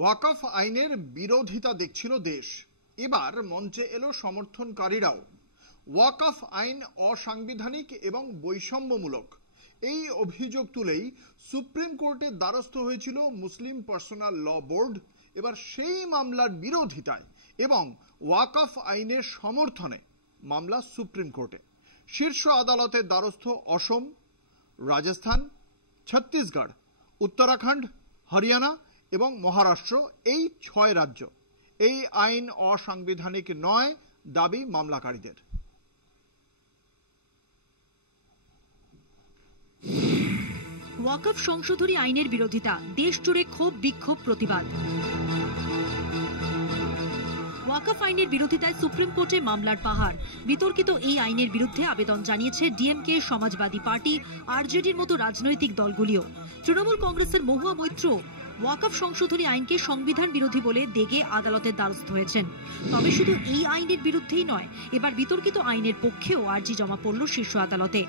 ওয়াকফ আইনের বিরোধিতা দেখছিল দেশ। এবার মঞ্চে এলো সমর্থনকারীরাও। ওয়াকফ আইন অসাংবিধানিক এবং বৈষম্যমূলক এই অভিযোগ তুলেই সুপ্রিম কোর্টের দ্বারস্থ হয়েছিল মুসলিম পার্সোনাল ল বোর্ড। এবার সেই মামলার বিরোধিতায় এবং ওয়াকফ আইনের সমর্থনে মামলা সুপ্রিম কোর্টে। শীর্ষ আদালতের দ্বারস্থ অসম, রাজস্থান, ছত্তিশগড়, উত্তরাখণ্ড, হরিয়ানা এবং মহারাষ্ট্র, এই 6 রাজ্য। এই আইন অসাংবিধানিক নয় দাবি মামলাকারীদের। ওয়াকফ সংশোধনী আইনের বিরোধিতা, দেশ জুড়ে ক্ষোভ, বিক্ষোভ, প্রতিবাদ। ওয়াকফ আইনের বিরোধিতায় সুপ্রিম কোর্টে মামলার পাহাড়। বিতর্কিত এই আইনের বিরুদ্ধে আবেদন জানিয়েছে ডিএমকে, সমাজবাদী পার্টি, আরজেডির মতো রাজনৈতিক দলগুলিও। তৃণমূল কংগ্রেসের মহুয়া মৈত্র ওয়াকফ সংশোধনী আইনকে সংবিধান বিরোধী বলে দেগে আদালতের দ্বারস্থ হয়েছেন। তবে শুধু এই আইনের বিরুদ্ধেই নয়, এবার বিতর্কিত আইনের পক্ষেও আর্জি জমা পড়ল শীর্ষ আদালতে।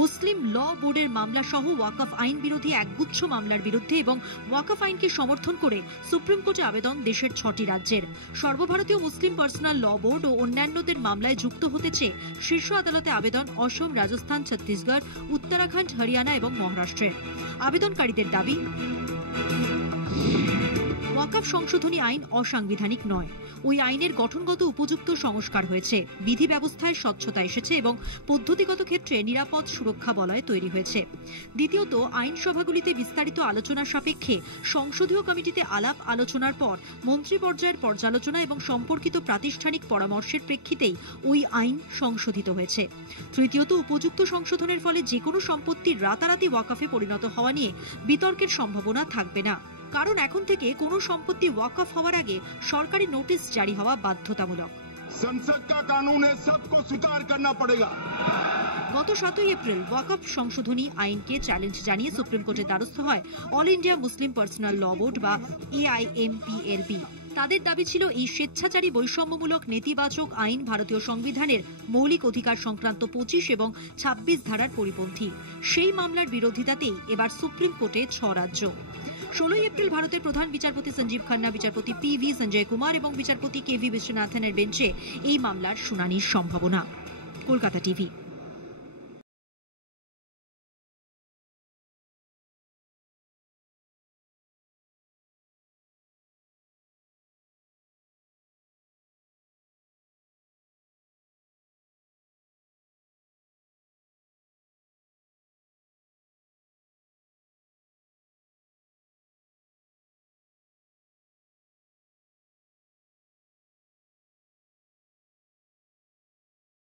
মুসলিম ল বোর্ডের মামলা সহ ওয়াকফ আইন বিরোধী একগুচ্ছ মামলার বিরুদ্ধে এবং ওয়াকফ আইনকে সমর্থন করে সুপ্রিম কোর্টে আবেদন দেশের 6টি রাজ্যের। সর্বভারতীয় মুসলিম পার্সোনাল ল বোর্ড ও অন্যান্যদের মামলায় যুক্ত হতে চেয়ে শীর্ষ আদালতে আবেদন অসম, রাজস্থান, ছত্তিশগড়, উত্তরাখণ্ড, হরিয়ানা এবং মহারাষ্ট্রের। আবেদনকারীদের দাবি, ওয়াকফ সংশোধনী আইন অসাংবিধানিক নয়। ওই আইনের গঠনগত উপযুক্ত সংস্কার হয়েছে, বিধি ব্যবস্থায় স্বচ্ছতা এসেছে এবং পদ্ধতিগত ক্ষেত্রে নিরাপদ সুরক্ষা বলয় তৈরি হয়েছে। দ্বিতীয়ত, আইনসভাগুলিতে বিস্তারিত আলোচনা সাপেক্ষে সংসদীয় কমিটিতে আলাপ আলোচনার পর মন্ত্রী পর্যায়ের পর্যালোচনা এবং সম্পর্কিত প্রাতিষ্ঠানিক পরামর্শের প্রেক্ষিতেই ওই আইন সংশোধিত হয়েছে। তৃতীয়ত, উপযুক্ত সংশোধনের ফলে যে কোনো সম্পত্তির রাতারাতি ওয়াকফে পরিণত হওয়া নিয়ে বিতর্কের সম্ভাবনা থাকবে না, কারণ এখন থেকে কোনো সম্পত্তি ওয়াকফ হওয়ার আগে সরকারি নোটিশ জারি হওয়া বাধ্যতামূলক। संसद का कानून है, सबको स्वीकार करना पड़ेगा। গত 7 এপ্রিল ওয়াকফ সংশোধনী আইনকে চ্যালেঞ্জ জানিয়ে সুপ্রিম কোর্টের দ্বারস্থ হয় অল ইন্ডিয়া মুসলিম পার্সোনাল ল বোর্ড বা AIMPLB। তাদের দাবি ছিল এই স্বেচ্ছাচারী বৈষম্যমূলক নেতিবাচক আইন ভারতীয় সংবিধানের মৌলিক অধিকার সংক্রান্ত 25 এবং 26 ধারার পরিপন্থী। সেই মামলার বিরোধিতাতেই এবার সুপ্রিম কোর্টে 6 রাজ্য। 16 এপ্রিল ভারতের প্রধান বিচারপতি সঞ্জীব খান্না, বিচারপতি PV সঞ্জয় কুমার এবং বিচারপতি KV বিশ্বনাথনের বেঞ্চে এই মামলার শুনানির সম্ভাবনা। কলকাতা টিভি।